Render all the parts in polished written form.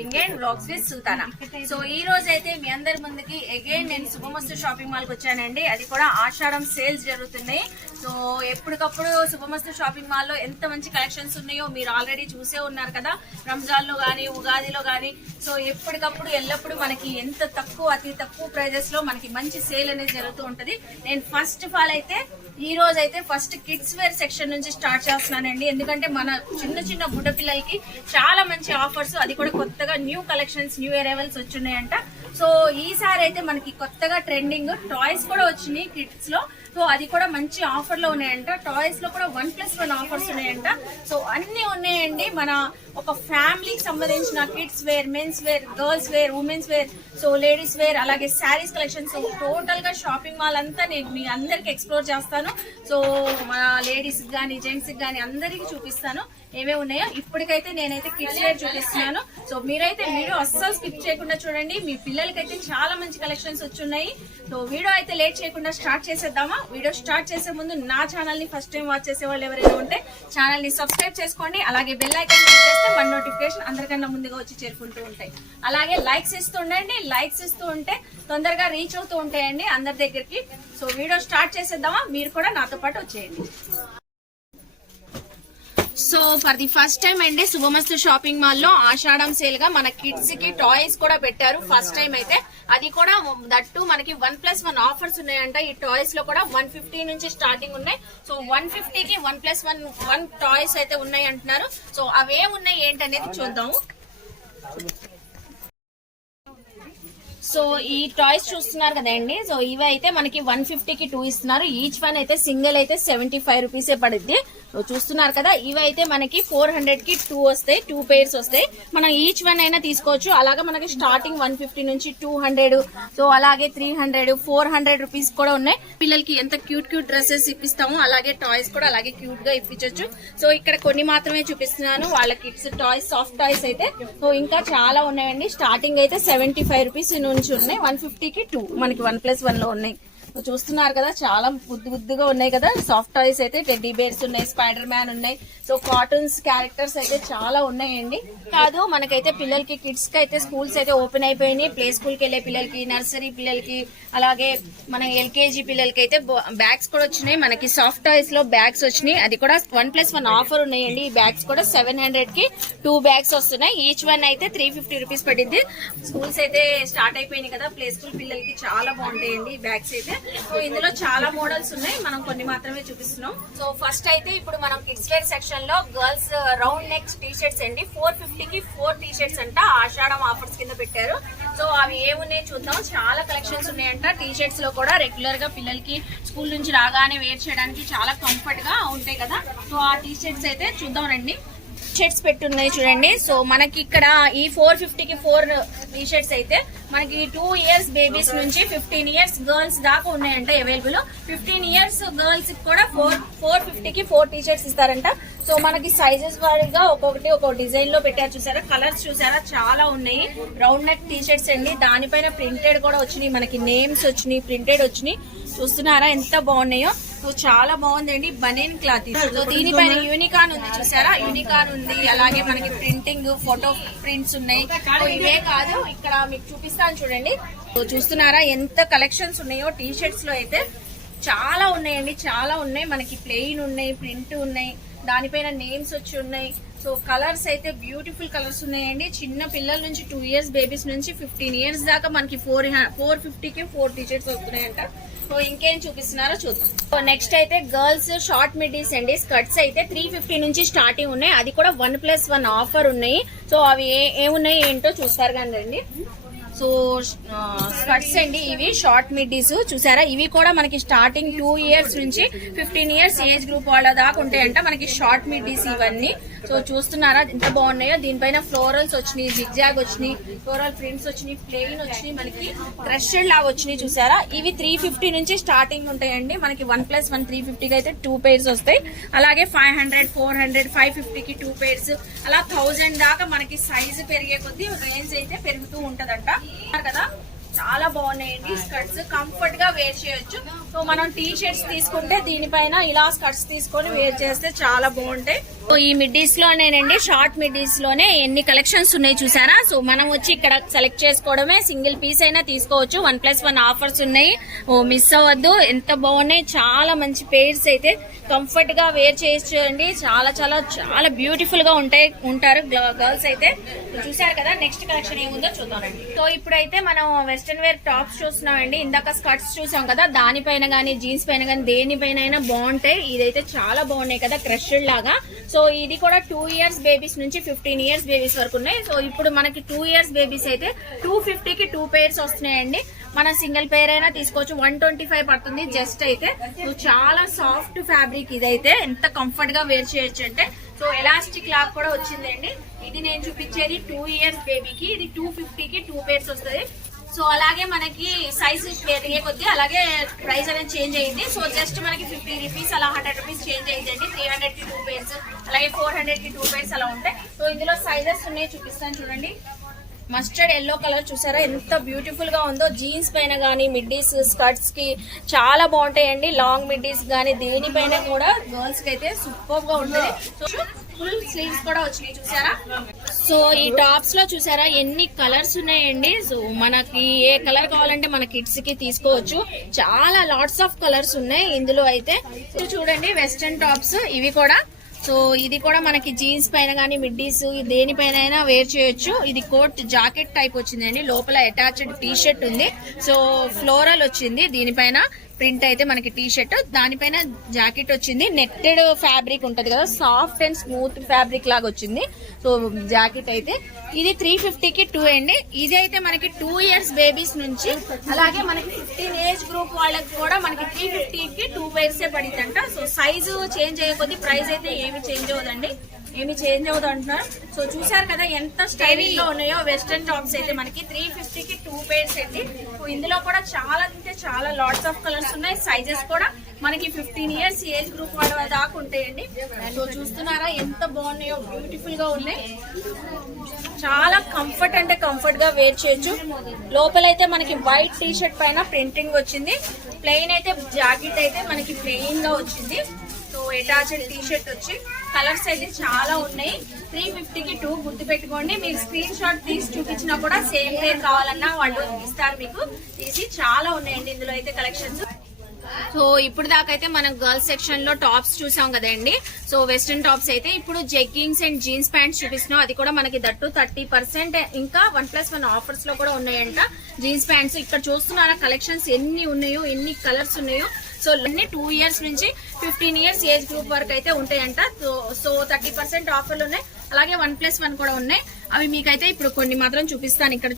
Cooking and vlogs with Sultana. So ఈ రోజు అయితే మీ అందరి ముందుకి అగైన్ నేను శుభమస్తు షాపింగ్ మాల్ కి వచ్చానండి. అది కూడా ఆషాఢం సేల్స్ జరుగుతున్నాయి. సో ఎప్పటికప్పుడు శుభమస్తు షాపింగ్ మాల్ లో ఎంత మంచి కలెక్షన్స్ ఉన్నాయో మీరు ఆల్రెడీ చూసే ఉన్నారు కదా, రంజాన్ లో గానీ ఉగాదిలో గానీ. సో ఎప్పటికప్పుడు ఎల్లప్పుడు మనకి ఎంత తక్కువ అతి తక్కువ ప్రైజెస్ లో మనకి మంచి సేల్ అనేది జరుగుతూ ఉంటది. నేను ఫస్ట్ ఆఫ్ ఆల్ అయితే ఈ రోజు అయితే ఫస్ట్ కిడ్స్ వేర్ సెక్షన్ నుంచి స్టార్ట్ చేస్తున్నానండి. ఎందుకంటే మన చిన్న చిన్న బుడ్డ పిల్లలకి చాలా మంచి ఆఫర్స్, అది కూడా కొత్తగా న్యూ కలెక్షన్స్ న్యూ అరైవల్స్ వచ్చున్నాయంట. సో ఈసారి అయితే మనకి కొత్తగా ట్రెండింగ్ టాయ్స్ కూడా వచ్చినాయి కిడ్స్ లో. సో అది కూడా మంచి ఆఫర్ లో ఉన్నాయంట. టాయ్స్ లో కూడా 1+1 ఆఫర్స్ ఉన్నాయంట. సో అన్ని ఉన్నాయండి. మన ఒక ఫ్యామిలీకి సంబంధించిన kids wear, men's wear, girls wear, women's wear, so ladies wear, అలాగే శారీస్ కలెక్షన్స్. టోటల్ గా షాపింగ్ మాల్ అంతా నేను మీ అందరికి ఎక్స్ప్లోర్ చేస్తాను. సో మన లేడీస్ గానీ జెంట్స్ గానీ అందరికి చూపిస్తాను ఏమేమి ఉన్నాయో. ఇప్పటికైతే నేనైతే కిడ్స్ వేర్ చూపిస్తున్నాను. సో మీరైతే వీడియో అస్సలు స్కిప్ చేయకుండా చూడండి. మీ పిల్లలకైతే చాలా మంచి కలెక్షన్స్ వచ్చున్నాయి. సో వీడియో అయితే లేట్ చేయకుండా స్టార్ట్ చేసేద్దామా. వీడియో స్టార్ట్ చేసే ముందు నా ఛానల్ ని ఫస్ట్ టైం వాచ్ చేసే వాళ్ళు ఎవరైనా ఉంటే ఛానల్ ని సబ్స్క్రైబ్ చేసుకోండి. అలాగే బెల్ ఐకాన్ క్లిక్ చేస్తే మన నోటిఫికేషన్ అందరికన్నా ముందుగా వచ్చి చేరుకుంటూ ఉంటాయి. అలాగే లైక్స్ ఇస్తూ ఉండండి. లైక్స్ ఇస్తూ ఉంటే తొందరగా రీచ్ అవుతూ ఉంటాయండి అందరి దగ్గరికి. సో వీడియో స్టార్ట్ చేసేద్దామా, మీరు కూడా నాతో పాటు వచ్చేయండి. So for the first time అండి శుభమస్తు షాపింగ్ మాల్ లో ఆషాఢం సేల్ గా మన కిడ్స్ కి టాయ్స్ కూడా పెట్టారు. ఫస్ట్ టైం అయితే అది కూడా దట్టు మనకి 1+1 ఆఫర్స్ ఉన్నాయంట. ఈ టాయ్స్ లో కూడా 150 నుంచి స్టార్టింగ్ ఉన్నాయి. సో 150 కి 1+1 టాయ్స్ అయితే ఉన్నాయి అంటున్నారు. సో అవే ఉన్నాయి ఏంటనేది చూద్దాము. సో ఈ టాయ్స్ చూస్తున్నారు కదండి. సో ఇవి అయితే మనకి 150 కి 2 ఇస్తున్నారు. ఈచ్ వన్ అయితే సింగిల్ అయితే 75 రూపీసే పడుద్ది. సో చూస్తున్నారు కదా, ఇవి అయితే మనకి 400 కి 2 వస్తాయి. 2 పేర్స్ వస్తాయి. మనం ఈచ్ వన్ అయినా తీసుకోవచ్చు. అలాగే మనకి స్టార్టింగ్ 150 నుంచి 200, సో అలాగే 300, 400 రూపీస్ కూడా ఉన్నాయి. పిల్లలకి ఎంత క్యూట్ క్యూట్ డ్రెస్సెస్ ఇప్పిస్తాము, అలాగే టాయ్స్ కూడా అలాగే క్యూట్ గా ఇప్పించవచ్చు. సో ఇక్కడ కొన్ని మాత్రమే చూపిస్తున్నాను వాళ్ళ కిడ్స్ టాయ్స్, సాఫ్ట్ టాయ్స్ అయితే. సో ఇంకా చాలా ఉన్నాయండి. స్టార్టింగ్ అయితే 75 రూపీస్ నుంచి ఉన్నాయి. 150 కి 2 మనకి 1+1 లో ఉన్నాయి. చూస్తున్నారు కదా, చాలా బుద్ధిగా ఉన్నాయి కదా సాఫ్ట్ టాయ్స్ అయితే. టెడ్డీ బేర్స్ ఉన్నాయి, స్పైడర్ మ్యాన్ ఉన్నాయి. సో కార్టూన్స్ క్యారెక్టర్స్ అయితే చాలా ఉన్నాయండి. కాదు మనకైతే పిల్లలకి కిడ్స్ కి అయితే స్కూల్స్ అయితే ఓపెన్ అయిపోయినాయి. ప్లే స్కూల్ కి వెళ్లే పిల్లలకి, నర్సరీ పిల్లలకి, అలాగే మన ఎల్కేజీ పిల్లలకి అయితే బ్యాగ్స్ కూడా వచ్చినాయి. మనకి సాఫ్ట్ టాయ్స్ లో బ్యాగ్స్ వచ్చినాయి. అది కూడా 1+1 ఆఫర్ ఉన్నాయండి. ఈ బ్యాగ్స్ కూడా 700 కి 2 బ్యాగ్స్ వస్తున్నాయి. ఈచ్ వన్ అయితే 350 రూపీస్ పడింది. స్కూల్స్ అయితే స్టార్ట్ అయిపోయినాయి కదా, ప్లే స్కూల్ పిల్లలకి చాలా బాగుంటాయండి ఈ బ్యాగ్స్ అయితే. సో ఇందులో చాలా మోడల్స్ ఉన్నాయి, మనం కొన్ని మాత్రమే చూపిస్తున్నాం. సో ఫస్ట్ అయితే ఇప్పుడు మనం కిడ్స్ వేర్ సెక్షన్ లో girls round neck T shirts అండి. 450 కి 4 టీ షర్ట్స్ అంట. ఆషాఢం ఆఫర్స్ కింద పెట్టారు. సో అవి ఏమున్నాయి చూద్దాం. చాలా కలెక్షన్స్ ఉన్నాయంట. టీ షర్ట్స్ లో కూడా రెగ్యులర్ గా పిల్లలకి స్కూల్ నుంచి రాగానే వేర్ చేయడానికి చాలా కంఫర్ట్ గా ఉంటాయి కదా. సో ఆ టీ షర్ట్స్ అయితే చూద్దాం రండి. షర్ట్స్ పెట్టున్నాయి చూడండి. సో మనకి ఇక్కడ ఈ 450 కి 4 టీ షర్ట్స్ అయితే మనకి 2 ఇయర్స్ బేబీస్ నుంచి 15 ఇయర్స్ గర్ల్స్ దాకా ఉన్నాయంట అవైలబుల్. 15 ఇయర్స్ గర్ల్స్ కూడా 450 కి 4 టీ షర్ట్స్ ఇస్తారంట. సో మనకి సైజెస్ వారీగా ఒక్కొక్కటి ఒక్కొక్క డిజైన్ లో పెట్టారు. చూసారా, కలర్స్ చూసారా, చాలా ఉన్నాయి. రౌండ్ నెక్ టీ షర్ట్స్ అండి. దానిపైన ప్రింటెడ్ కూడా వచ్చినాయి, మనకి నేమ్స్ వచ్చినాయి, ప్రింటెడ్ వచ్చినాయి. చూస్తున్నారా ఎంత బాగున్నాయో. సో చాలా బాగుందండి. బనీన్ క్లాత్. సో దీనిపైన యూనికాన్ ఉంది చూసారా, యూనికాన్ ఉంది. అలాగే మనకి ప్రింటింగ్ ఫోటో ప్రింట్స్ ఉన్నాయి. సో ఇవే కాదు, ఇక్కడ మీకు చూపిస్తాను చూడండి. సో చూస్తున్నారా ఎంత కలెక్షన్స్ ఉన్నాయో. టీ షర్ట్స్ లో అయితే చాలా ఉన్నాయండి, చాలా ఉన్నాయి. మనకి ప్లెయిన్ ఉన్నాయి, ప్రింట్ ఉన్నాయి, దానిపైన నేమ్స్ వచ్చి ఉన్నాయి. సో కలర్స్ అయితే బ్యూటిఫుల్ కలర్స్ ఉన్నాయండి. చిన్న పిల్లల నుంచి 2 ఇయర్స్ బేబీస్ నుంచి 15 ఇయర్స్ దాకా మనకి 450 కి 4 టీ షర్ట్స్ వస్తున్నాయంట. సో ఇంకేం చూపిస్తున్నారో చూద్దాం. సో నెక్స్ట్ అయితే గర్ల్స్ షార్ట్ మిడ్డీస్ అండి. స్కర్ట్స్ అయితే 350 నుంచి స్టార్టింగ్ ఉన్నాయి. అది కూడా 1+1 ఆఫర్ ఉన్నాయి. సో అవి ఏమున్నాయి ఏంటో చూస్తారు కానీ రండి. సో స్కర్ట్స్ అండి ఇవి, షార్ట్ మిడ్డీస్ చూసారా. ఇవి కూడా మనకి స్టార్టింగ్ 2 ఇయర్స్ నుంచి 15 ఇయర్స్ ఏజ్ గ్రూప్ వాళ్ళ దాకా ఉంటాయంట మనకి షార్ట్ మిడ్డీస్ ఇవన్నీ. సో చూస్తున్నారా ఎంత బాగున్నాయో. దీనిపైన ఫ్లోరల్స్ వచ్చినాయి, జిగ్జాగ్ వచ్చినాయి, ఫ్లోరల్ ప్రింట్స్ వచ్చినాయి, ప్లెయిన్ వచ్చినాయి, మనకి క్రషెడ్ లాగా వచ్చినాయి చూసారా. ఇవి 350 నుంచి స్టార్టింగ్ ఉంటాయండి. మనకి 1+1 350 కి అయితే 2 పేర్స్ వస్తాయి. అలాగే 500, 400, 550 కి 2 పేర్స్, అలా 1000 దాకా మనకి సైజు పెరిగే కొద్దీ రేంజ్ అయితే పెరుగుతూ ఉంటదంట కదా. చాలా బాగున్నాయండి స్కర్ట్స్, కంఫర్ట్ గా వేర్ చేయొచ్చు. సో మనం టీ షర్ట్స్ తీసుకుంటే దీనిపైన ఇలా స్కర్ట్స్ తీసుకొని వేర్ చేస్తే చాలా బాగుంటాయి. సో ఈ మిడ్డీస్ లోనేనండి, షార్ట్ మిడ్డీస్ లోనే ఎన్ని కలెక్షన్స్ ఉన్నాయి చూసారా. సో మనం వచ్చి ఇక్కడ సెలెక్ట్ చేసుకోవడమే, సింగిల్ పీస్ అయినా తీసుకోవచ్చు. 1+1 ఆఫర్స్ ఉన్నాయి, మిస్ అవ్వద్దు. ఎంత బాగున్నాయి, చాలా మంచి పేర్స్ అయితే కంఫర్ట్ గా వేర్ చేయొచ్చు అండి. చాలా చాలా చాలా బ్యూటిఫుల్ గా ఉంటారు గర్ల్స్ అయితే. చూసారు కదా, నెక్స్ట్ కలెక్షన్ ఏముందో చూద్దామండి. సో ఇప్పుడైతే మనం వెస్టర్న్ వేర్ టాప్స్ చూస్తున్నామండి. ఇందాక స్కర్ట్స్ చూసాం కదా, దానిపైన గానీ జీన్స్ పైన గానీ దేనిపైన అయినా బాగుంటాయి. ఇదైతే చాలా బాగున్నాయి కదా, క్రష్డ్ లాగా. సో ఇది కూడా 2 ఇయర్స్ బేబీస్ నుంచి 15 ఇయర్స్ బేబీస్ వరకు ఉన్నాయి. సో ఇప్పుడు మనకి 2 ఇయర్స్ బేబీస్ అయితే 250కి 2 పేర్స్ వస్తున్నాయండి. మనం సింగిల్ పేర్ అయినా తీసుకోవచ్చు. 125 పడుతుంది జస్ట్ అయితే. సో చాలా సాఫ్ట్ ఫ్యాబ్రిక్ ఇదైతే, ఎంత కంఫర్ట్ గా వేర్ చేయొచ్చు అంటే. సో ఎలాస్టిక్ లాగా కూడా వచ్చిందండి. ఇది నేను చూపించేది 2 ఇయర్స్ బేబీకి, ఇది 250కి 2 పేర్స్ వస్తుంది. సో అలాగే మనకి సైజ్ పెరిగే కొద్దీ అలాగే ప్రైస్ అనేది చేంజ్ అయ్యింది. సో జస్ట్ మనకి 50 రూపీస్ అలా 100 రూపీస్ చేంజ్ అయ్యిందండి. 300కి 2 పేర్స్, అలాగే 400కి 2 పేర్స్ అలా ఉంటాయి. సో ఇందులో సైజెస్ ఉన్నాయి, చూపిస్తాను చూడండి. మస్టర్డ్ ఎల్లో కలర్ చూసారా ఎంత బ్యూటిఫుల్ గా ఉందో. జీన్స్ పైన గానీ, మిడ్డీస్, స్కర్ట్స్ కి చాలా బాగుంటాయండి. లాంగ్ మిడ్డీస్ గానీ దేనిపైన కూడా గర్ల్స్ కి అయితే సూపర్ గా ఉంటుంది. ఫుల్ స్లీవ్స్ కూడా వచ్చినాయి చూసారా. సో ఈ టాప్స్ లో చూసారా ఎన్ని కలర్స్ ఉన్నాయండి. సో మనకి ఏ కలర్ కావాలంటే మన కిడ్స్ కి తీసుకోవచ్చు. చాలా లాట్స్ ఆఫ్ కలర్స్ ఉన్నాయి ఇందులో అయితే. చూడండి వెస్టర్న్ టాప్స్ ఇవి కూడా. సో ఇది కూడా మనకి జీన్స్ పైన గానీ, మిడ్డీస్ దేనిపైన అయినా వేర్ చేయొచ్చు. ఇది కోట్ జాకెట్ టైప్ వచ్చిందండి, లోపల అటాచ్డ్ టీ షర్ట్ ఉంది. సో ఫ్లోరల్ వచ్చింది, దీనిపైన ప్రింట్ అయితే మనకి టీ షర్ట్, దానిపైన జాకెట్ వచ్చింది. నెట్టెడ్ ఫ్యాబ్రిక్ ఉంటది కదా, సాఫ్ట్ అండ్ స్మూత్ ఫ్యాబ్రిక్ లాగా వచ్చింది. సో జాకెట్ అయితే ఇది 350కి 2 అండి. ఇది అయితే మనకి 2 ఇయర్స్ బేబీస్ నుంచి అలాగే మనకి 15 ఏజ్ గ్రూప్ వాళ్ళకి కూడా మనకి 350కి 2 పేర్సే పడిందంట. సో సైజు చేంజ్ అయ్యే కొద్ది ప్రైస్ అయితే ఏమి చేంజ్ అవ్వదండి, ఏమి చేంజ్ అవ్వదు అంటున్నారు. సో చూసారు కదా ఎంత స్టైలిష్ లో ఉన్నాయో వెస్టర్న్ టాప్స్ అయితే. మనకి 350కి 2 పేర్స్ అండి. ఇందులో కూడా చాలా అంటే చాలా లాట్స్ ఆఫ్ కలర్స్ ఉన్నాయి. సైజెస్ కూడా మనకి 15 ఇయర్స్ ఏజ్ గ్రూప్ వాళ్ళ దాకా ఉంటాయండి. సో చూస్తున్నారా ఎంత బాగున్నాయో, బ్యూటిఫుల్ గా ఉన్నాయి. చాలా కంఫర్ట్ అంటే కంఫర్ట్ గా వేర్ చేయొచ్చు. లోపలైతే మనకి వైట్ టీ షర్ట్ పైన ప్రింటింగ్ వచ్చింది. ప్లెయిన్ అయితే జాకెట్ అయితే మనకి ప్లెయిన్ గా వచ్చింది. సో అటాచ్డ్ టీ షర్ట్ వచ్చి కలర్స్ అయితే చాలా ఉన్నాయి. 350కి 2 గుర్తు పెట్టుకోండి. మీరు స్క్రీన్ షాట్ తీసి చూపించినా కూడా సేమ్ రేట్ కావాలన్నా వాళ్ళు ఇస్తారు మీకు తీసి. చాలా ఉన్నాయండి ఇందులో అయితే కలెక్షన్స్. సో ఇప్పుడు దాకైతే మనం గర్ల్స్ సెక్షన్ లో టాప్స్ చూసాం కదండి. సో వెస్టర్న్ టాప్స్ అయితే ఇప్పుడు జెగ్గింగ్స్ అండ్ జీన్స్ ప్యాంట్స్ చూపిస్తున్నాం. అది కూడా మనకి దట్టు 30% ఇంకా 1+1 ఆఫర్స్ లో కూడా ఉన్నాయంట జీన్స్ ప్యాంట్స్. ఇక్కడ చూస్తున్నారా కలెక్షన్స్ ఎన్ని ఉన్నాయో, ఎన్ని కలర్స్ ఉన్నాయో. సో అన్ని 2 ఇయర్స్ నుంచి 15 ఇయర్స్ ఏజ్ గ్రూప్ వరకు అయితే ఉంటాయంట. సో 30% ఆఫర్లు ఉన్నాయి, అలాగే 1+1 కూడా ఉన్నాయి. అవి మీకైతే ఇప్పుడు కొన్ని మాత్రం చూపిస్తాను ఇక్కడ.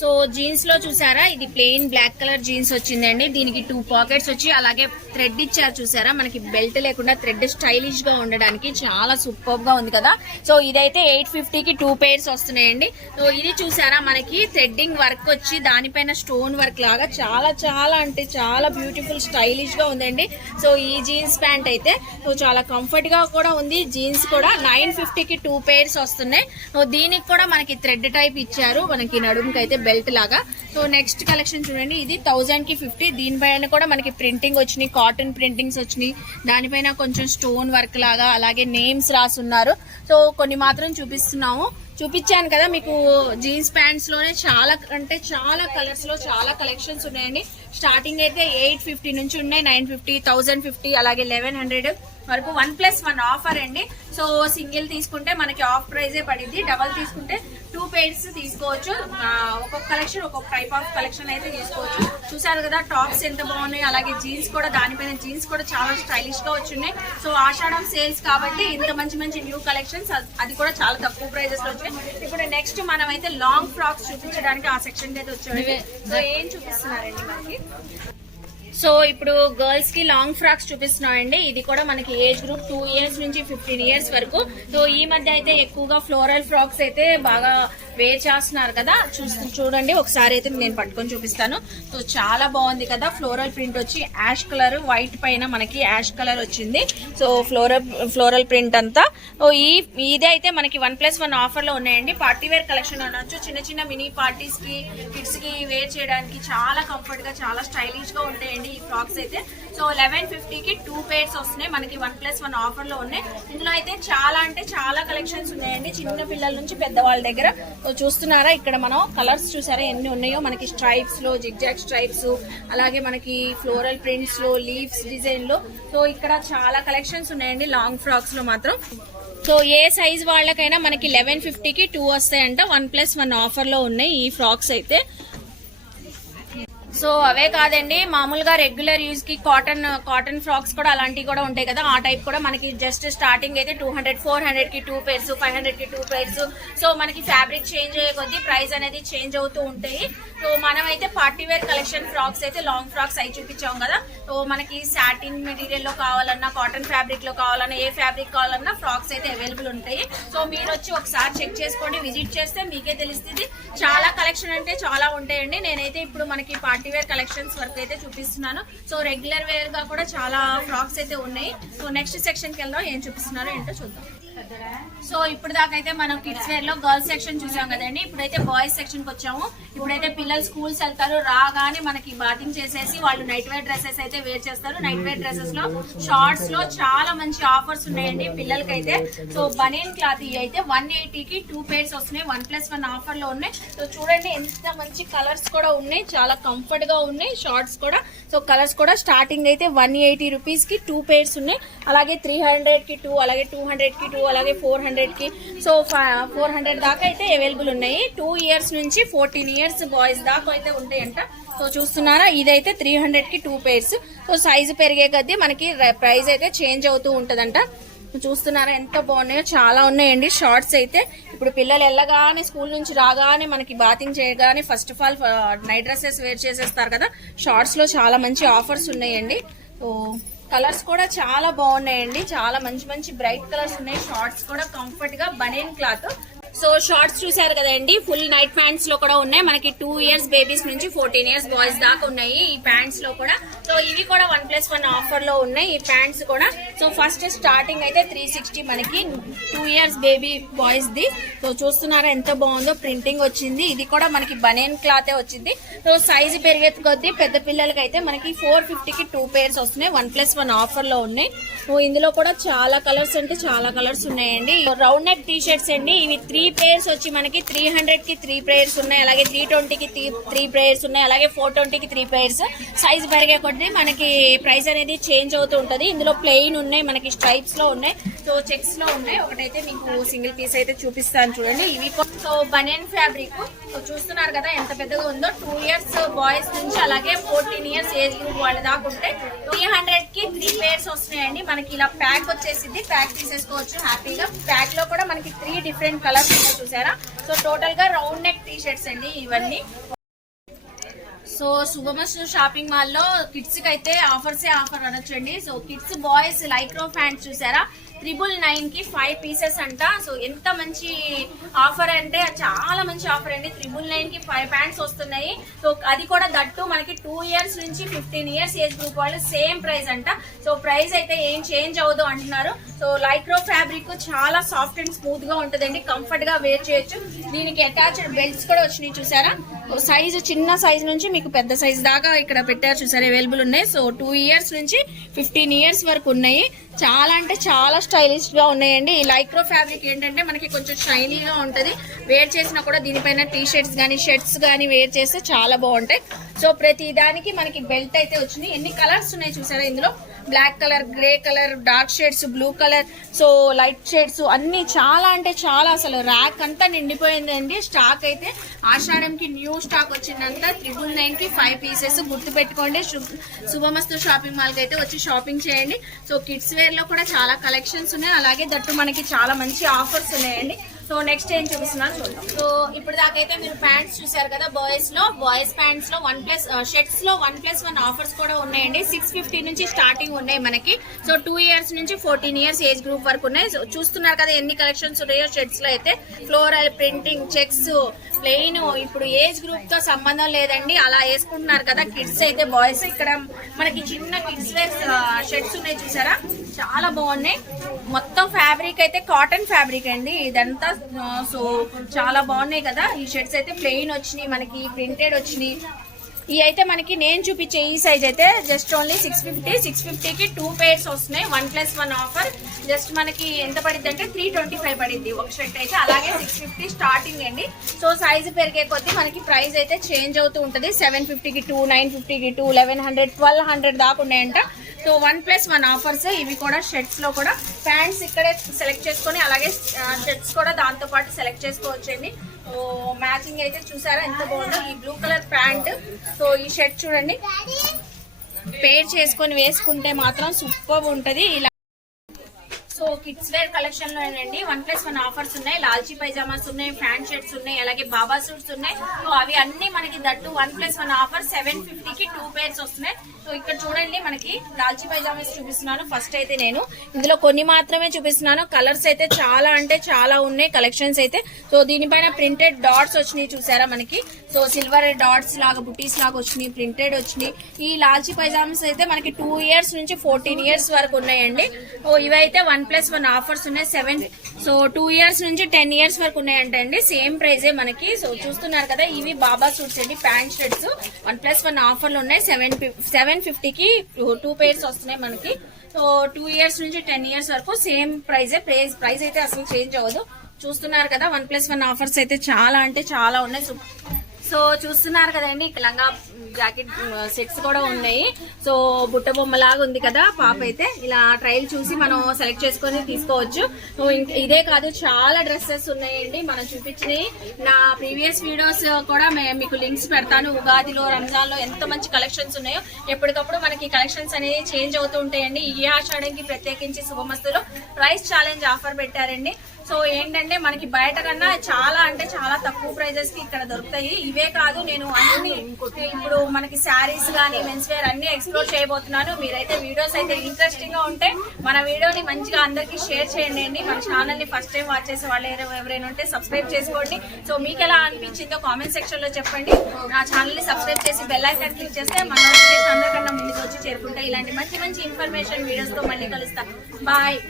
సో జీన్స్ లో చూసారా ఇది ప్లెయిన్ బ్లాక్ కలర్ జీన్స్ వచ్చిందండి. దీనికి 2 పాకెట్స్ వచ్చి అలాగే థ్రెడ్ ఇచ్చారు చూసారా. మనకి బెల్ట్ లేకుండా థ్రెడ్ స్టైలిష్ గా ఉండడానికి చాలా సూపర్ గా ఉంది కదా. సో ఇదైతే 850కి 2 పేర్స్ వస్తున్నాయండి. సో ఇది చూసారా మనకి థ్రెడ్డింగ్ వర్క్ వచ్చి దానిపైన స్టోన్ వర్క్ లాగా చాలా చాలా అంటే చాలా బ్యూటిఫుల్ స్టైలిష్ గా ఉందండి. సో ఈ జీన్స్ ప్యాంట్ అయితే సో చాలా కంఫర్ట్ గా కూడా ఉంది. జీన్స్ కూడా 950కి 2 పేర్స్ వస్తున్నాయి. సో దీనికి కూడా మనకి థ్రెడ్ టైప్ ఇచ్చారు మనకి నడుముకి అయితే బెల్ట్ లాగా. సో నెక్స్ట్ కలెక్షన్ చూడండి, ఇది 1000కి 50. దీనిపైన కూడా మనకి ప్రింటింగ్ వచ్చినాయి, కాటన్ ప్రింటింగ్స్ వచ్చినాయి. దానిపైన కొంచెం స్టోన్ వర్క్ లాగా అలాగే నేమ్స్ రాసున్నారు. సో కొన్ని మాత్రం చూపించాను కదా మీకు. జీన్స్ ప్యాంట్స్ లోనే చాలా అంటే చాలా కలర్స్ లో చాలా కలెక్షన్స్ ఉన్నాయండి. స్టార్టింగ్ అయితే 850 నుంచి ఉన్నాయి, 950, 1050 అలాగే 1100 వరకు. 1+1 ఆఫర్ అండి. సో సింగిల్ తీసుకుంటే మనకి ఆఫ్ ప్రైజే పడింది, డబల్ తీసుకుంటే 2 పేర్స్ తీసుకోవచ్చు. ఒక్కొక్క కలెక్షన్ ఒక్కొక్క టైప్ ఆఫ్ కలెక్షన్ అయితే తీసుకోవచ్చు. చూసారు కదా టాప్స్ ఎంత బాగున్నాయి, అలాగే జీన్స్ కూడా దానిపైన జీన్స్ కూడా చాలా స్టైలిష్ గా వచ్చున్నాయి. సో ఆషాఢం సేల్స్ కాబట్టి ఇంత మంచి మంచి న్యూ కలెక్షన్స్, అది కూడా చాలా తక్కువ ప్రైజెస్ లో వచ్చాయి. ఇప్పుడు నెక్స్ట్ మనం అయితే లాంగ్ ఫ్రాక్స్ చూపించడానికి ఆ సెక్షన్ అయితే వచ్చాము. సో ఏం చూపిస్తున్నారండి మనకి? సో ఇప్పుడు గర్ల్స్ కి లాంగ్ ఫ్రాక్స్ చూపిస్తున్నామండి. ఇది కూడా మనకి ఏజ్ గ్రూప్ 2 ఇయర్స్ నుంచి 15 ఇయర్స్ వరకు. సో ఈ మధ్య అయితే ఎక్కువగా ఫ్లోరల్ ఫ్రాక్స్ అయితే బాగా వేర్ చేస్తున్నారు కదా, చూడండి ఒకసారి అయితే నేను పట్టుకొని చూపిస్తాను. సో చాలా బాగుంది కదా, ఫ్లోరల్ ప్రింట్ వచ్చి యాష్ కలర్ వైట్ పైన మనకి యాష్ కలర్ వచ్చింది. సో ఫ్లోరల్ ప్రింట్ అంతా. ఇదే అయితే మనకి 1+1 ఆఫర్ లో ఉన్నాయండి. పార్టీ వేర్ కలెక్షన్ అనొచ్చు. చిన్న చిన్న మినీ పార్టీస్ కి కిడ్స్ కి వేర్ చేయడానికి చాలా కంఫర్ట్ గా చాలా స్టైలిష్ గా ఉంటాయండి ఈ ఫ్రాక్స్ అయితే. సో 1150కి 2 పేర్స్ వస్తున్నాయి మనకి 1+1 ఆఫర్ లో ఉన్నాయి. ఇందులో అయితే చాలా అంటే చాలా కలెక్షన్స్ ఉన్నాయండి చిన్న పిల్లల నుంచి పెద్దవాళ్ళ దగ్గర. చూస్తున్నారా ఇక్కడ మనం కలర్స్ చూసారా ఎన్ని ఉన్నాయో మనకి, స్ట్రైప్స్ లో, జిగ్జాగ్ స్ట్రైప్స్, అలాగే మనకి ఫ్లోరల్ ప్రింట్స్ లో, లీవ్స్ డిజైన్ లో. సో ఇక్కడ చాలా కలెక్షన్స్ ఉన్నాయండి లాంగ్ ఫ్రాక్స్ లో మాత్రం. సో ఏ సైజ్ వాళ్ళకైనా మనకి 1150కి 2 వస్తాయంట. 1+1 ఆఫర్ లో ఉన్నాయి ఈ ఫ్రాక్స్ అయితే. సో అవే కాదండి, మామూలుగా రెగ్యులర్ యూజ్ కి కాటన్ ఫ్రాక్స్ కూడా అలాంటివి కూడా ఉంటాయి కదా, ఆ టైప్ కూడా మనకి జస్ట్ స్టార్టింగ్ అయితే 200, 400కి 2 పేర్స్, 500కి 2 పేర్స్. సో మనకి ఫ్యాబ్రిక్ చేంజ్ అయ్యే కొద్దీ ప్రైస్ అనేది చేంజ్ అవుతూ ఉంటాయి. సో మనం అయితే పార్టీ వేర్ కలెక్షన్ ఫ్రాక్స్ అయితే లాంగ్ ఫ్రాక్స్ అయి చూపించాం కదా. సో మనకి సాటిన్ మెటీరియల్ లో కావాలన్నా, కాటన్ ఫ్యాబ్రిక్ లో కావాలన్నా, ఏ ఫ్యాబ్రిక్ కావాలన్నా ఫ్రాక్స్ అయితే అవైలబుల్ ఉంటాయి. సో మీరు వచ్చి ఒకసారి చెక్ చేసుకోండి, విజిట్ చేస్తే మీకే తెలుస్తుంది. చాలా కలెక్షన్ అంటే చాలా ఉంటాయండి. నేనైతే ఇప్పుడు మనకి పార్టీ వేర్ కలెక్షన్స్ వరకు అయితే చూపిస్తున్నాను. సో రెగ్యులర్ వేర్ గా కూడా చాలా ఫ్రాక్స్ అయితే ఉన్నాయి. సో నెక్స్ట్ సెక్షన్ కి వెళ్దాం, ఏం చూపిస్తున్నారో ఏంటో చూద్దాం. సో ఇప్పుడు దాకా అయితే మనం కిడ్స్ వేర్ లో గర్ల్స్ సెక్షన్ చూసాం కదండి. ఇప్పుడైతే బాయ్స్ సెక్షన్ కి వచ్చాము. ఇప్పుడైతే పిల్లలు స్కూల్స్ వెళ్తారు, రాగానే మనకి బాతింగ్ చేసేసి వాళ్ళు నైట్ వేర్ డ్రెస్సెస్ అయితే వేర్ చేస్తారు. నైట్ వేర్ డ్రెస్సెస్ లో షార్ట్స్ లో చాలా మంచి ఆఫర్స్ ఉన్నాయండి పిల్లలకైతే. సో బనియన్ క్లాత్ అయితే 180కి 2 పేర్స్ వస్తున్నాయి. 1+1 ఆఫర్ లో ఉన్నాయి. సో చూడండి ఎంత మంచి కలర్స్ కూడా ఉన్నాయి, చాలా కంఫర్ట్ గా ఉన్నాయి షార్ట్స్ కూడా. సో కలర్స్ కూడా స్టార్టింగ్ అయితే 180 రూపీస్ కి 2 పేర్స్ ఉన్నాయి. అలాగే 300కి 2, అలాగే 200కి 2, అలాగే 400కి. సో 400 దాకా అయితే అవైలబుల్ ఉన్నాయి. 2 ఇయర్స్ నుంచి 14 ఇయర్స్ బాయ్స్ దాకా అయితే ఉంటాయంట. సో చూస్తున్నారా, ఇదైతే 300కి 2 పేర్స్. సో సైజు పెరిగే కొద్దీ మనకి ప్రైస్ అయితే చేంజ్ అవుతూ ఉంటదంట. చూస్తున్నారా ఎంత బాగున్నాయో, చాలా ఉన్నాయండి షార్ట్స్ అయితే. ఇప్పుడు పిల్లలు వెళ్ళగానే స్కూల్ నుంచి రాగానే మనకి బాతింగ్ చేయగానే first of all night dresses wear చేసేస్తారు కదా. షార్ట్స్ లో చాలా మంచి ఆఫర్స్ ఉన్నాయండి. సో కలర్స్ కూడా చాలా బాగున్నాయండి, చాలా మంచి మంచి బ్రైట్ కలర్స్ ఉన్నాయి. షార్ట్స్ కూడా కంఫర్ట్ గా బనియన్ క్లాత్. సో షార్ట్స్ చూసారు కదండి, ఫుల్ నైట్ ప్యాంట్స్ లో కూడా ఉన్నాయి మనకి. 2 ఇయర్స్ బేబీస్ నుంచి 14 ఇయర్స్ బాయ్స్ దాకా ఉన్నాయి ఈ ప్యాంట్స్ లో కూడా. సో ఇవి కూడా 1+1 ఆఫర్ లో ఉన్నాయి ఈ ప్యాంట్స్ కూడా. సో ఫస్ట్ స్టార్టింగ్ అయితే 360 మనకి 2 years baby boys the. So చూస్తున్నారా ఎంత బాగుందో, ప్రింటింగ్ వచ్చింది. ఇది కూడా మనకి బనియన్ క్లాతే వచ్చింది. సో సైజు పెరిగే కొద్దీ పెద్ద పిల్లలకి అయితే మనకి 450కి 2 పేర్స్ వస్తున్నాయి. 1+1 ఆఫర్ లో ఉన్నాయి. సో ఇందులో కూడా చాలా కలర్స్ అంటే చాలా కలర్స్ ఉన్నాయండి. రౌండ్ నెక్ టీ షర్ట్స్ అండి, ఇవి 3 పేర్స్ వచ్చి మనకి 300కి 3 పేర్స్ ఉన్నాయి. అలాగే 320కి 3 పేర్స్ ఉన్నాయి. అలాగే 420కి 3 పేర్స్. సైజ్ పెరిగే కొద్దీ మనకి ప్రైస్ అనేది చేంజ్ అవుతూ ఉంటది. ఇందులో ప్లెయిన్ ఉన్నాయి, మనకి స్ట్రైప్స్ లో ఉన్నాయి, సో చెక్స్ లో ఉన్నాయి. ఒకటైతే మీకు సింగిల్ పీస్ అయితే చూపిస్తాను చూడండి. ఇవి సో బనియన్ ఫ్యాబ్రిక్. సో చూస్తున్నారు కదా ఎంత పెద్దగా ఉందో. 2 ఇయర్స్ బాయ్స్ నుంచి అలాగే 14 ఇయర్స్ ఏజ్ గ్రూప్ వాళ్ళ దాకా ఉంటాయి. 300కి 3 పేర్స్ వస్తున్నాయండి. మనకి ఇలా ప్యాక్ వచ్చేసింది, ప్యాక్ తీసేసుకోవచ్చు హ్యాపీగా. ప్యాక్ లో కూడా మనకి 3 డిఫరెంట్ కలర్స్ ఉన్నాయి చూసారా. సో టోటల్ గా రౌండ్ నెక్ టీ షర్ట్స్ అండి ఇవన్నీ. సో శుభమస్తు షాపింగ్ మాల్ లో కిడ్స్ కి అయితే ఆఫర్సే ఆఫర్ అనొచ్చండి. So kids boys lycra pants చూసారా, 999కి 5 పీసెస్ అంట. సో ఎంత మంచి ఆఫర్ అంటే చాలా మంచి ఆఫర్ అండి. 999కి 5 ప్యాంట్స్ వస్తున్నాయి. సో అది కూడా దట్టు మనకి 2 ఇయర్స్ నుంచి 15 ఇయర్స్ ఏజ్ గ్రూప్ వాళ్ళు సేమ్ ప్రైస్ అంట. సో ప్రైస్ అయితే ఏం చేంజ్ అవ్వదు అంటున్నారు. సో లైక్రో ఫ్యాబ్రిక్ చాలా సాఫ్ట్ అండ్ స్మూత్ గా ఉంటదండి, కంఫర్ట్ గా వేర్ చేయొచ్చు. దీనికి అటాచ్డ్ బెల్ట్స్ కూడా వచ్చినాయి చూసారా. సైజు చిన్న సైజ్ నుంచి మీకు పెద్ద సైజ్ దాకా ఇక్కడ పెట్టారు చూసారా, అవైలబుల్ ఉన్నాయి. సో 2 ఇయర్స్ నుంచి 15 ఇయర్స్ వరకు ఉన్నాయి. చాలా అంటే చాలా స్టైలిష్ గా ఉన్నాయండి. ఈ లైక్రో ఫ్యాబ్రిక్ ఏంటంటే మనకి కొంచెం షైనీగా ఉంటది. వేర్ చేసినా కూడా దీనిపైన టీ షర్ట్స్ గానీ షర్ట్స్ గానీ వేర్ చేస్తే చాలా బాగుంటాయి. సో ప్రతి దానికి మనకి బెల్ట్ అయితే వచ్చింది. ఎన్ని కలర్స్ ఉన్నాయి చూసారా ఇందులో, black colour, grey colour, dark shades, blue colour, so light shades అన్ని చాలా అంటే చాలా. అసలు ర్యాక్ అంతా నిండిపోయిందండి. స్టాక్ అయితే ఆషాఢంకి న్యూ స్టాక్ వచ్చిందంతా. 999కి 5 పీసెస్. గుర్తు పెట్టుకోండి, శుభమస్తు షాపింగ్ మాల్ కి అయితే వచ్చి షాపింగ్ చేయండి. సో కిడ్స్ వేర్ లో కూడా చాలా కలెక్షన్స్ ఉన్నాయి. అలాగే దట్టు మనకి చాలా మంచి ఆఫర్స్ ఉన్నాయండి. సో నెక్స్ట్ ఏం చూపిస్తున్నాను చూద్దాం. సో ఇప్పుడు దాకైతే మీరు ప్యాంట్స్ చూసారు కదా, బాయ్స్ ప్యాంట్స్ లో 1+ షర్ట్స్ లో 1+1 ఆఫర్స్ కూడా ఉన్నాయండి. 650 నుంచి స్టార్టింగ్ ఉన్నాయి మనకి. సో 2 ఇయర్స్ నుంచి 14 ఇయర్స్ ఏజ్ గ్రూప్ వరకు ఉన్నాయి. సో చూస్తున్నారు కదా ఎన్ని కలెక్షన్స్ ఉన్నాయో. షర్ట్స్ లో అయితే ఫ్లోరల్ ప్రింటింగ్, చెక్స్, ప్లెయిన్, ఇప్పుడు ఏజ్ గ్రూప్ తో సంబంధం లేదండి, అలా వేసుకుంటున్నారు కదా. కిడ్స్ అయితే బాయ్స్, ఇక్కడ మనకి చిన్న కిడ్స్ వేర్ షర్ట్స్ ఉన్నాయి చూసారా, చాలా బాగున్నాయి. మొత్తం ఫ్యాబ్రిక్ అయితే కాటన్ ఫ్యాబ్రిక్ అండి ఇదంతా. సో చాలా బాగున్నాయి కదా. ఈ షర్ట్స్ అయితే ప్లెయిన్ వచ్చినాయి, మనకి ప్రింటెడ్ వచ్చినాయి. ఈ అయితే మనకి నేను చూపించే ఈ సైజ్ అయితే జస్ట్ ఓన్లీ 650కి 2 pairs వస్తున్నాయి. 1+1 ఆఫర్. జస్ట్ మనకి ఎంత పడిద్ది అంటే 325 పడిద్ది ఒక షర్ట్ అయితే. అలాగే 650 స్టార్టింగ్ అండి. సో సైజు పెరిగే కొద్దీ మనకి ప్రైస్ అయితే చేంజ్ అవుతూ ఉంటుంది. 750కి 2, 950కి 2, 1100, 1200 దాకా ఉన్నాయంట. సో 1+1 ఆఫర్స్ ఇవి కూడా. షర్ట్స్ లో కూడా ప్యాంట్స్ ఇక్కడే సెలెక్ట్ చేసుకొని అలాగే షర్ట్స్ కూడా దాంతో పాటు సెలెక్ట్ చేసుకోవచ్చండి. సో మ్యాచింగ్ అయితే చూసారా ఎంత బాగుందో. ఈ బ్లూ కలర్ ప్యాంట్, సో ఈ షర్ట్ చూడండి, పేర్ చేసుకొని వేసుకుంటే మాత్రం సూపర్ ఉంటది. ఇలా సో కిడ్స్ వేర్ కలెక్షన్ లో అండి 1+1 ఆఫర్స్ ఉన్నాయి. లాల్చీ పైజామాస్ ఉన్నాయి, ఫ్యాన్ షర్ట్స్ ఉన్నాయి, అలాగే బాబా సూట్స్ ఉన్నాయి. సో అవి అన్ని మనకి దట్టు 1+1 ఆఫర్. 750కి 2 pairs వస్తున్నాయి. సో ఇక్కడ చూడండి మనకి లాల్చీ పైజామాస్ చూపిస్తున్నాను. ఫస్ట్ అయితే నేను ఇందులో కొన్ని మాత్రమే చూపిస్తున్నాను. కలర్స్ అయితే చాలా అంటే చాలా ఉన్నాయి కలెక్షన్స్ అయితే. సో దీనిపైన ప్రింటెడ్ డాట్స్ వచ్చినాయి చూసారా మనకి. సో సిల్వర్ డాట్స్ లాగా బుటీస్ లాగా వచ్చినాయి, ప్రింటెడ్ వచ్చినాయి. ఈ లాల్చీ పైజామాస్ అయితే మనకి 2 ఇయర్స్ నుంచి 14 ఇయర్స్ వరకు ఉన్నాయండి. సో ఇవైతే 1+1 ఆఫర్స్ ఉన్నాయి. 7, సో 2 ఇయర్స్ నుంచి 10 ఇయర్స్ వరకు ఉన్నాయంటండి. సేమ్ ప్రైజే మనకి. సో చూస్తున్నారు కదా ఇవి బాబా సూట్స్ అండి, ప్యాంట్ షర్ట్స్ 1+1 ఆఫర్లు ఉన్నాయి. 750కి 2 pairs వస్తున్నాయి మనకి. సో 2 ఇయర్స్ నుంచి 10 ఇయర్స్ వరకు సేమ్ ప్రైజే. ప్రైస్ అయితే అసలు చేంజ్ అవ్వదు. చూస్తున్నారు కదా 1+1 ఆఫర్స్ అయితే చాలా అంటే చాలా ఉన్నాయి. సో చూస్తున్నారు కదండి లంగా జాకెట్ సెట్స్ కూడా ఉన్నాయి. సో బుట్ట బొమ్మలాగా ఉంది కదా పాప అయితే. ఇలా ట్రయల్ చూసి మనం సెలెక్ట్ చేసుకొని తీసుకోవచ్చు. సో ఇదే కాదు చాలా డ్రెస్సెస్ ఉన్నాయండి మనం చూపించినవి. నా ప్రీవియస్ వీడియోస్ కూడా మీకు లింక్స్ పెడతాను. ఉగాదిలో, రంజాన్ లో ఎంత మంచి కలెక్షన్స్ ఉన్నాయో. ఎప్పటికప్పుడు మనకి కలెక్షన్స్ అనేవి చేంజ్ అవుతూ ఉంటాయండి. ఈ ఆషాఢంకి ప్రత్యేకించి శుభమస్తులో ప్రైస్ ఛాలెంజ్ ఆఫర్ పెట్టారండి. సో ఏంటంటే మనకి బయట కన్నా చాలా అంటే చాలా తక్కువ ప్రైజెస్ కి ఇక్కడ దొరుకుతాయి. ఇవే కాదు నేను అన్ని ఇప్పుడు మనకి శారీస్ గానీ మెన్స్ వేర్ అన్ని ఎక్స్ప్లోర్ చేయబోతున్నాను. మీరైతే వీడియోస్ అయితే ఇంట్రెస్టింగ్ గా ఉంటే మన వీడియోని మంచిగా అందరికి షేర్ చేయండి. మన ఛానల్ ని ఫస్ట్ టైం వాచ్ చేసే వాళ్ళు ఎవరైనా ఉంటే సబ్స్క్రైబ్ చేసుకోండి. సో మీకు ఎలా అనిపించిందో కామెంట్ సెక్షన్ లో చెప్పండి. నా ఛానల్ ని సబ్స్క్రైబ్ చేసి బెల్ ఐకాన్ క్లిక్ చేస్తే మన నోటిఫికేషన్ అందరికన్నా ముందుకు వచ్చి చేరుకుంటే ఇలాంటి మంచి మంచి ఇన్ఫర్మేషన్ వీడియోస్ తో మళ్ళీ కలుస్తాం. బాయ్.